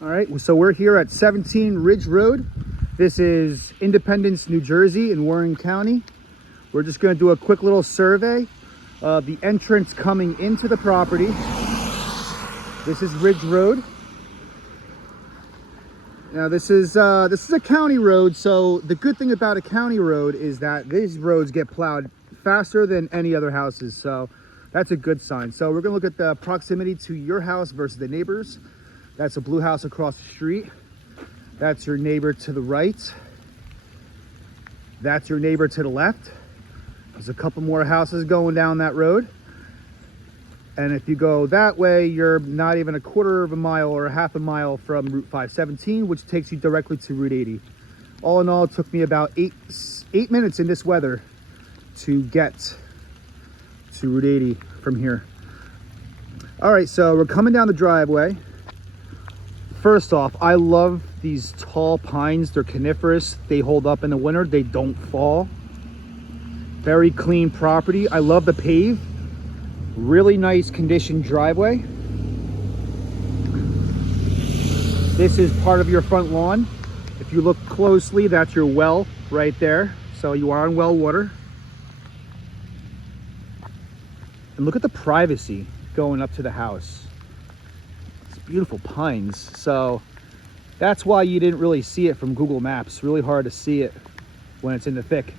All right, so we're here at 17 Ridge Road. This is Independence, New Jersey in Warren County. We're just going to do a quick little survey of the entrance coming into the property. This is Ridge Road. Now this is a county road, so the good thing about a county road is that these roads get plowed faster than any other houses, so that's a good sign. So we're going to look at the proximity to your house versus the neighbors. That's a blue house across the street. That's your neighbor to the right. That's your neighbor to the left. There's a couple more houses going down that road. And if you go that way, you're not even a quarter of a mile or a half a mile from Route 517, which takes you directly to Route 80. All in all, it took me about eight minutes in this weather to get to Route 80 from here. All right, so we're coming down the driveway. First off, I love these tall pines. They're coniferous. They hold up in the winter. They don't fall. Very clean property. I love the pave. Really nice conditioned driveway. This is part of your front lawn. If you look closely, that's your well right there. So you are on well water. And look at the privacy going up to the house. Beautiful pines. So that's why you didn't really see it from Google Maps. Really hard to see it when it's in the thick.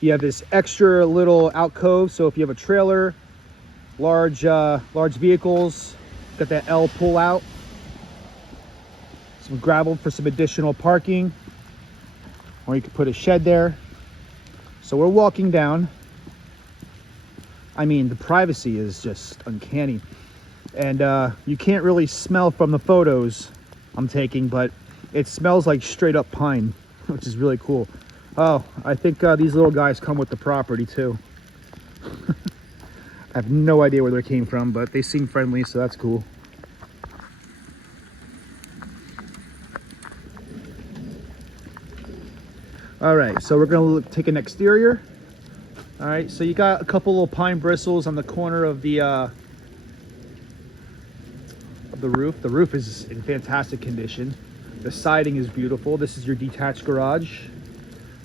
You have this extra little alcove, so if you have a trailer, large vehicles, got that L pull out, some gravel for some additional parking, or you could put a shed there. So we're walking down. I mean, the privacy is just uncanny. And you can't really smell from the photos I'm taking, but it smells like straight up pine, which is really cool. Oh, I think these little guys come with the property too. I have no idea where they came from, but they seem friendly, so that's cool. All right, so we're gonna take an exterior. All right, so you got a couple little pine bristles on the corner of the roof. The roof is in fantastic condition. The siding is beautiful. This is your detached garage.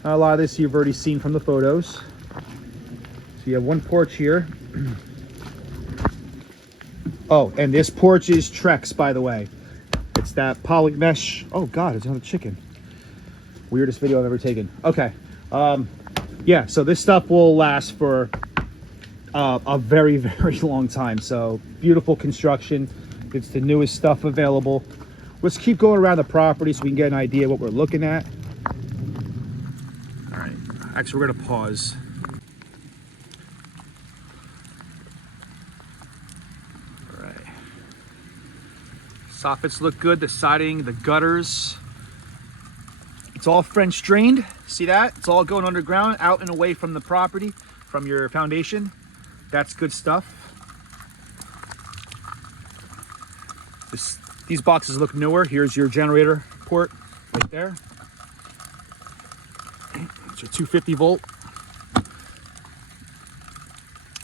A lot of this you've already seen from the photos. So you have one porch here. Oh, and this porch is Trex, by the way. It's that poly mesh. Oh God, it's another chicken. Weirdest video I've ever taken. Okay. Yeah, so this stuff will last for a very, very long time. So beautiful construction. It's the newest stuff available. Let's keep going around the property so we can get an idea of what we're looking at. All right, actually we're gonna pause. All right. Soffits look good, the siding, the gutters. It's all French drained, see that? It's all going underground, out and away from the property, from your foundation. That's good stuff. These boxes look newer. Here's your generator port right there. It's your 250 volt.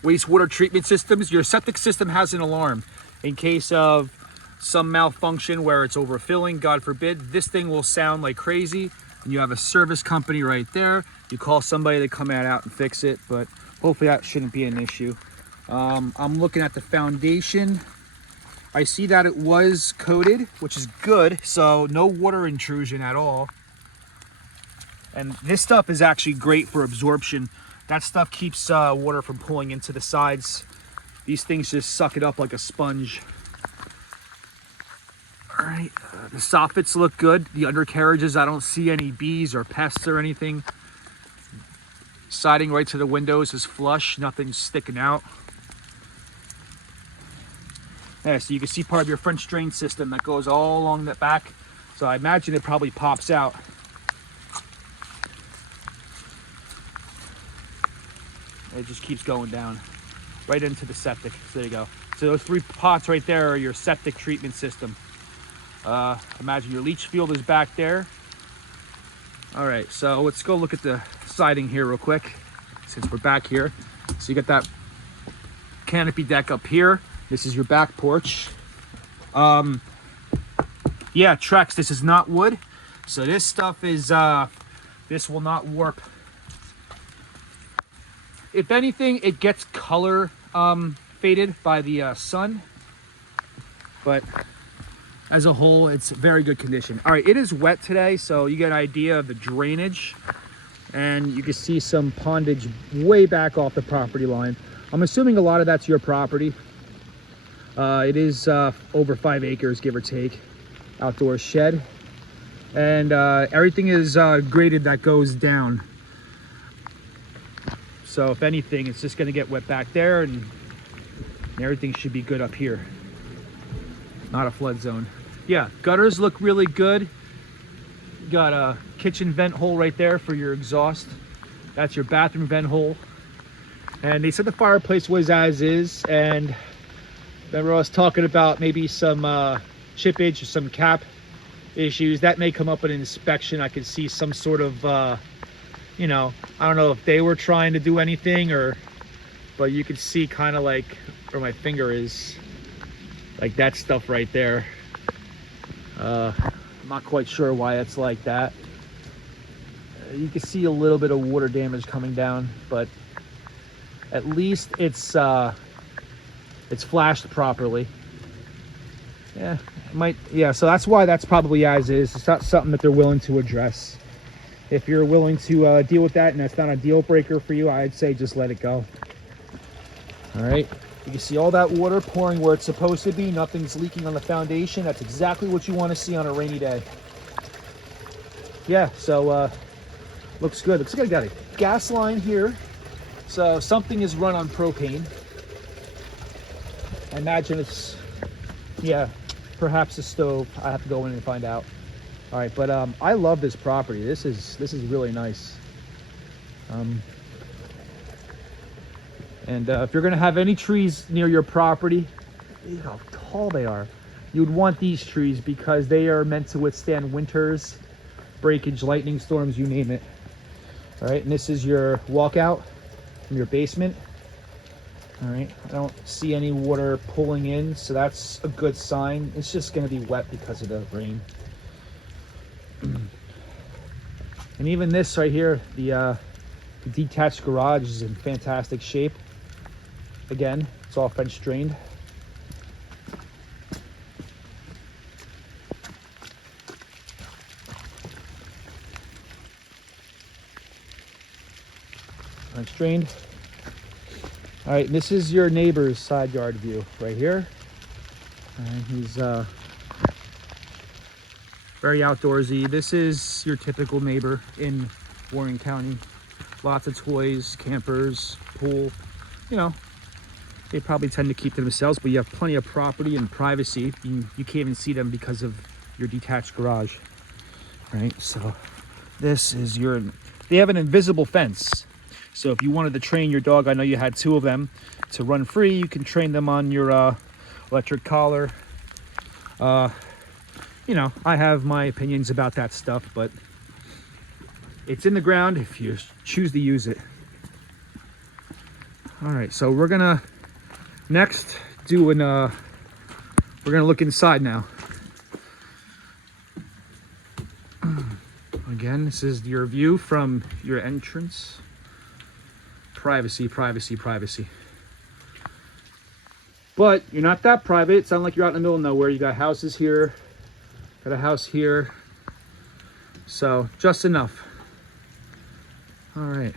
Wastewater treatment systems. Your septic system has an alarm in case of some malfunction where it's overfilling, God forbid. This thing will sound like crazy. And you have a service company right there. You call somebody to come out and fix it, but hopefully that shouldn't be an issue. I'm looking at the foundation. I see that it was coated, which is good. So no water intrusion at all. And this stuff is actually great for absorption. That stuff keeps water from pulling into the sides. These things just suck it up like a sponge. All right, the soffits look good. The undercarriages, I don't see any bees or pests or anything. Siding right to the windows is flush, nothing's sticking out. Yeah, so you can see part of your French drain system that goes all along the back. So I imagine it probably pops out. It just keeps going down right into the septic. So there you go. So those three pots right there are your septic treatment system. Imagine your leach field is back there. All right, so let's go look at the siding here real quick, since we're back here. So you got that canopy deck up here. This is your back porch. Yeah, Trex, this is not wood. So this stuff is, this will not warp. If anything, it gets color faded by the sun. But as a whole, it's very good condition. All right, it is wet today, so you get an idea of the drainage. And you can see some pondage way back off the property line. I'm assuming a lot of that's your property. It is over 5 acres, give or take. Outdoor shed. And everything is graded that goes down. So if anything, it's just gonna get wet back there, and everything should be good up here. Not a flood zone. Yeah, gutters look really good. You got a kitchen vent hole right there for your exhaust. That's your bathroom vent hole. And they said the fireplace was as is. And remember I was talking about maybe some chippage or some cap issues. That may come up in an inspection. I could see some sort of, you know, I don't know if they were trying to do anything, but you could see kind of like where my finger is, like that stuff right there. I'm not quite sure why it's like that. You can see a little bit of water damage coming down, but at least it's flashed properly. Yeah, it might. Yeah, so that's why that's probably as is. It's not something that they're willing to address. If you're willing to deal with that and that's not a deal breaker for you, I'd say just let it go. All right, you can see all that water pouring where it's supposed to be. Nothing's leaking on the foundation. That's exactly what you want to see on a rainy day. Yeah, so looks good. Looks like I got a gas line here. So something is run on propane. I imagine it's, yeah, perhaps a stove. I have to go in and find out. All right, but I love this property. This is really nice. And if you're gonna have any trees near your property, look how tall they are. You would want these trees because they are meant to withstand winters, breakage, lightning storms, you name it. All right, and this is your walkout from your basement. All right, I don't see any water pulling in, so that's a good sign. It's just gonna be wet because of the rain. And even this right here, the detached garage is in fantastic shape. Again, it's all French drained. French drained. All right, this is your neighbor's side yard view right here. And he's very outdoorsy. This is your typical neighbor in Warren County. Lots of toys, campers, pool. You know, they probably tend to keep to themselves, but you have plenty of property and privacy. You can't even see them because of your detached garage, right? So this is your, they have an invisible fence. So if you wanted to train your dog, I know you had 2 of them, to run free, you can train them on your electric collar. You know, I have my opinions about that stuff, but it's in the ground if you choose to use it. All right, so we're gonna next do we're gonna look inside now. Again, this is your view from your entrance. Privacy, privacy, privacy. But you're not that private. It's not like you're out in the middle of nowhere. You got houses here, got a house here. So just enough. All right.